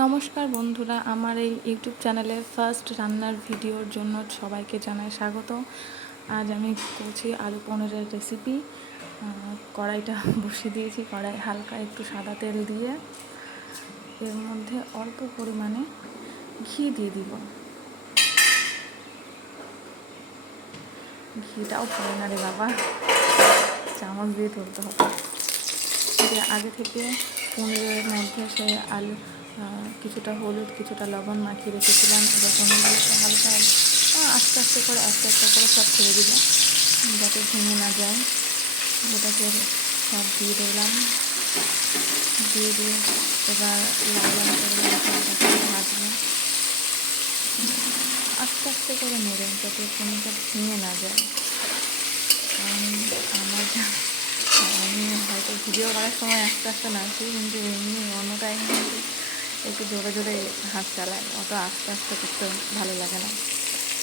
নমস্কার বন্ধুরা, আমার এই ইউটিউব চ্যানেলের ফার্স্ট রান্নার ভিডিওর জন্য সবাইকে জানাই স্বাগত। আজ আমি করছি আলু পনিরের রেসিপি কড়াইটা বসিয়ে দিয়েছি, কড়াই হালকা একটু সাদা তেল দিয়ে। এর মধ্যে অল্প পরিমাণে ঘি দিয়ে দিব। ঘিটাও পড়ে না রে বাবা, চামচ দিয়ে তুলতে হবে। আগে থেকে পনিরের মধ্যে সে আলু কিছুটা হলুদ, কিছুটা লবণ মাখিয়ে রেখেছিলাম, এবার পনিরগুলোকে হালকা আস্তে আস্তে করে, আস্তে আস্তে করে সব ছেড়ে দিলাম, যাতে ভেঙে না যায়। ওটাকে সব দিয়ে দিলাম। দিয়ে দিয়ে এবার লাল করে ভাজবো। আস্তে আস্তে করে নেবেন যাতে পনিরটা ভেঙে না যায়। কারণ আমার আমি হয়তো ভিডিও করার সময় আস্তে আস্তে নাচি কিন্তু এমনি অন্য টাইম কিন্তু একটু জোরে জোরে হাত চালায়, অত আস্তে আস্তে করতে ভালো লাগে না।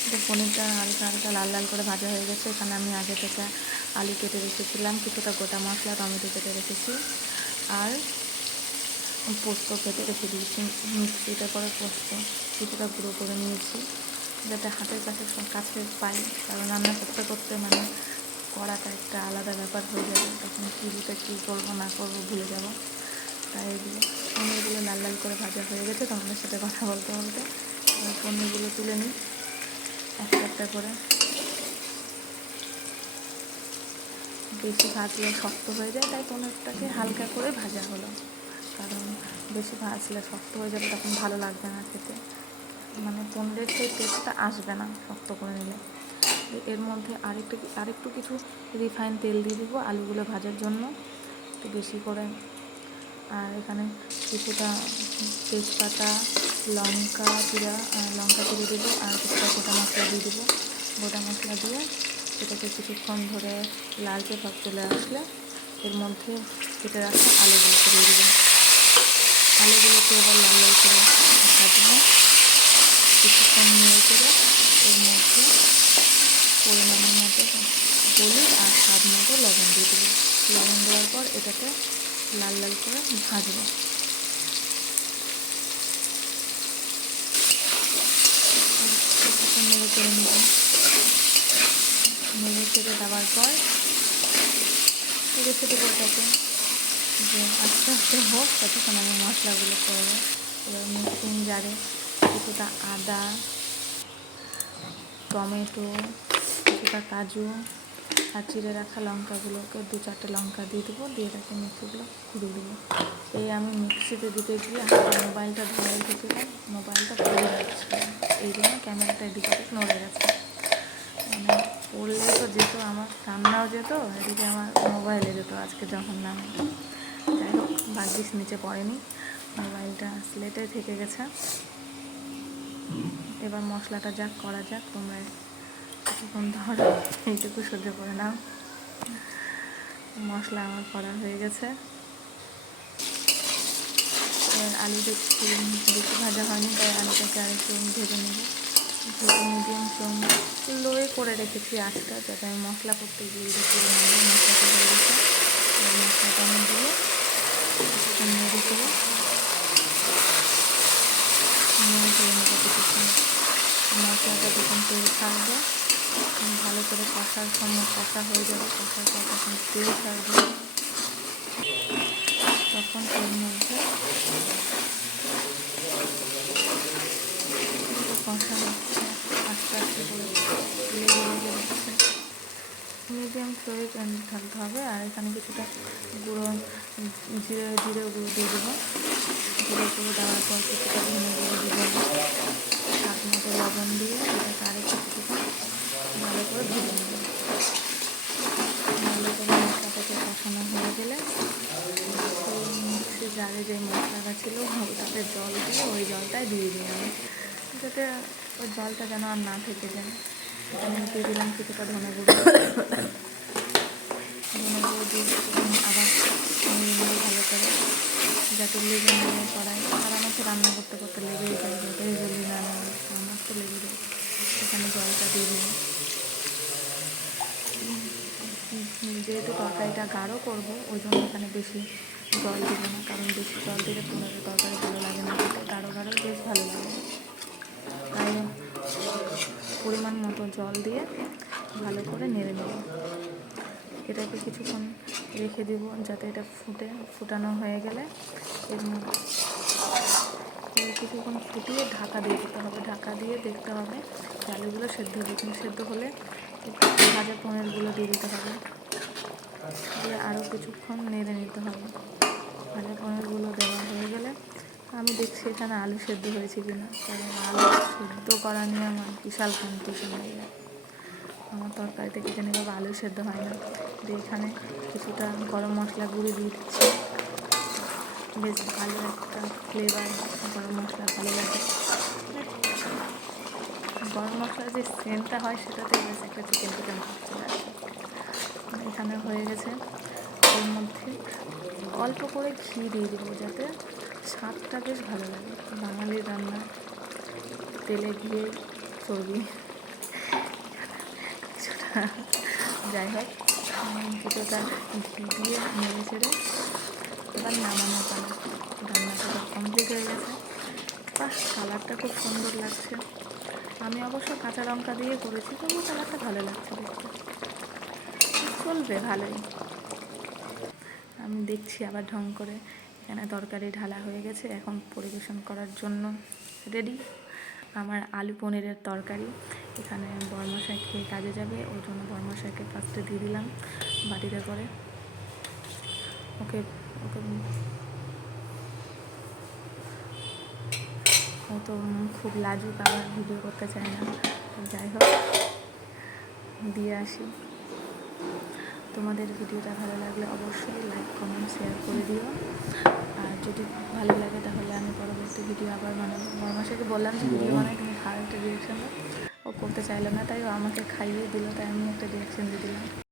তো পনিরটা হালকা হালকা লাল লাল করে ভাজা হয়ে গেছে, এখানে আমি আগে থেকে আলু কেটে রেখেছিলাম, কিছুটা গোটা মশলা, টমেটো কেটে রেখেছি। আর পোস্ত কেটে রেখে দিয়েছি, মিক্সিতে করে পোস্ত, কিছুটা গুঁড়ো করে নিয়েছি, যাতে হাতের কাছে কাছে পাই, কারণ রান্না করতে করতে মানে করাটা একটা আলাদা ব্যাপার হয়ে যাবে, তখন কী দিতে, কী করব, না করব ভুলে যাব। এগুলো পনিরগুলো লাল লাল করে ভাজা হয়ে গেছে তোমাদের সাথে কথা বলতে বলতে পনিরগুলো তুলে নিই একটা একটা করে। বেশি ভাজলে শক্ত হয়ে যায়, তাই পনিরটাকে হালকা করে ভাজা হলো। কারণ বেশি ভাজলে শক্ত হয়ে যাবে, তখন ভালো লাগবে না খেতে। মানে পনিরের সেই টেস্টটা আসবে না শক্ত করে নিলে। এর মধ্যে আরেকটু আরেকটু কিছু রিফাইন তেল দিয়ে দিব আলুগুলো ভাজার জন্য। একটু বেশি করে আর এখানে কিছুটা তেজপাতা, লঙ্কা জিরা লঙ্কা চিরে দেবো আর কিছুটা গোটা মশলা দিয়ে দেবো। গোটা মশলা দিয়ে সেটাকে কিছুক্ষণ ধরে লালচে ভাব চলে আসলে এর মধ্যে কেটে রাখা আলুগুলোকে দিয়ে দেবো। আলুগুলোকে এবার লাল লাল করে ভাজবো। কিছুক্ষণ নিয়ে করে এর মধ্যে পরিমাণের মতো হলুদ আর স্বাদ মতো লবণ দিয়ে দেবো। লবণ দেওয়ার পর এটাকে লাল লাল করে ভাজবো। নেড়ে চেড়ে দেওয়ার পর রেখে দেবো ওটাকে যে আস্তে আস্তে হোক, ততক্ষণ আমি মশলাগুলো করব এবার মিক্সিং জারে কিছুটা আদা, টমেটো, কিছুটা কাজু আর চিড়ে রাখা লঙ্কাগুলোকে দু চারটে লঙ্কা দিয়ে দেবো, দিয়ে রাখে মিক্সিগুলো ঘুরিয়ে দেবো। এই আমি মিক্সিতে দিতে গিয়ে মোবাইলটা ধরে রেখেছিলাম, মোবাইলটা পড়ে যাচ্ছে। এই জন্য ক্যামেরাটা এদিকে নড়ে গেছে। মানে পড়লে তো যেত, আমার রান্নাও যেত, এদিকে আমার মোবাইলে যেত আজকে যখন নামে। যাই হোক, ভাগ্যিস নিচে পড়েনি। মোবাইলটা স্লেটে থেকে গেছে। এবার মশলাটা যাক, করা যাক, তোমরা ধরো এইটুকু সহ্য করে নাও। মশলা আমার করা হয়ে গেছে। আলু দেখছি, বেশি ভাজা হয়নি, তাই আলুটাকে আরেকটু ভেজে নেব। ভেজে মিডিয়াম ফ্লেম লোয়ে করে রেখেছি আটটা যাতে আমি মশলা করতে গিয়ে করে মশলাটা হয়ে গেছে। মশলাটা আমি দিয়ে নেড়ে দেবো। নেড়ে করে নেব কিছুক্ষণ মশলাটা যখন তেল ছাড়বে ভালো করে কষার সময় কষা হয়ে যাবে কষার পর তখন তেল ছাড়বে। তখন এর মধ্যে কষা হচ্ছে, আস্তে আস্তে করে লেগে লেগে যাচ্ছে মিডিয়াম ফ্লেমে থাকতে হবে, আর এখানে কিছুটা গুঁড়ো, জিরে জিরে গুঁড়ো দিয়ে দেবো জিরে গুঁড়ো দেওয়ার পর কিছুটা ধনে গুঁড়ো দিয়ে দেবো স্বাদ মতো লবণ দিয়ে এটাকে আরেকটু কিছুক্ষণ ভালো করে ভেজে নেব ভালো করে মশলাটাকে কষানো হয়ে গেলে সেই মিক্সি জারে যে মশলাটা ছিল, ওটাতে জল দিয়ে ওই জলটাই দিয়ে দিলাম। যাতে ওই জলটা যেন আর না থেকে যায়। আমি দিয়ে দিলাম কিছুটা ধনে গুঁড়ো। ধনে গুঁড়ো দিয়ে আবার ভালো করে, যাতে লেগে না কড়াই। আর আমাকে রান্না করতে করতে লেগেই যায় জলদি না আমার তো লেগে যায়। সেখানে জলটা দিয়ে দিলাম। যেহেতু তরকারিটা গাঢ় করব, ওই জন্য এখানে বেশি জল দেবো না, কারণ বেশি জল দিলে পনেরো তরকারি ভালো লাগে না গাঢ় গাঢ় বেশ ভালো লাগে। তাই পরিমাণ মতো জল দিয়ে ভালো করে নেড়ে নেব। এটাকে কিছুক্ষণ রেখে দিব যাতে এটা ফুটে, ফুটানো হয়ে গেলে কিছুক্ষণ ফুটিয়ে ঢাকা দিয়ে দিতে হবে। ঢাকা দিয়ে দেখতে হবে আলুগুলো সেদ্ধ হয়ে সেদ্ধ হলে ভাজা পনিরগুলো দিয়ে দিতে হবে। দিয়ে আরও কিছুক্ষণ নেড়ে নিতে হবে। ভাজা পনিরগুলো দেওয়া হয়ে গেলে আমি দেখছি এখানে আলু সেদ্ধ হয়েছে কিনা। কারণ আলু সেদ্ধ করা নিয়ে আমার বিশাল কনফিউশন হয়ে যায়। আমার তরকারিতে কি জানি বাবা আলু সেদ্ধ হয় না। দিয়ে এখানে কিছুটা গরম মশলা গুঁড়ো দিয়ে দিচ্ছি। বেশ ভালো একটা ফ্লেভার গরম মশলা ভালো লাগে গরম মশলার যে সেন্টটা হয় সেটাতে বেশ একটা চিকেন চিকেন আসে। এখানে হয়ে গেছে। এর মধ্যে অল্প করে ঘি দিয়ে দেবো যাতে স্বাদটা বেশ ভালো লাগে। বাঙালির রান্না। তেলে ঘিয়ে চর্বি। যাই হোক, কিছুটা ঘি দিয়ে নেড়ে চেড়ে এবার নামানো পালা। রান্নাটা কমপ্লিট হয়ে গেছে। বাহ, কালারটা খুব সুন্দর লাগছে। আমি অবশ্য কাঁচা লঙ্কা দিয়ে করেছি, তবুও কালারটা ভালো লাগছে দেখতে। চলবে, ভালোই। আমি দেখছি আবার ঢং করে। এখানে তরকারি ঢালা হয়ে গেছে, এখন পরিবেশন করার জন্য রেডি আমার আলু পনিরের তরকারি। এখানে বরমশাই খেয়ে কাজে যাবে, ওই জন্য বরমশাইকে ফার্স্টে দিয়ে দিলাম বাটিতে করে। ওকে ওকে ও তো খুব লাজুক, আবার ভিডিও করতে চায় না। যাই হোক, দিয়ে আসি। তোমাদের ভিডিওটা ভালো লাগলে অবশ্যই লাইক কমেন্ট শেয়ার করে দিও। আর যদি ভালো লাগে তাহলে আমি পরবর্তী ভিডিও আবার বানাবো। বরমাসাকে বললাম যে ভিডিও বানাই তুমি খাওয়ার একটা রিয়েকশান ও করতে চাইলো না তাই ও আমাকে খাইয়ে দিল তাই আমি একটা রিয়েকশান দিয়ে দিলাম।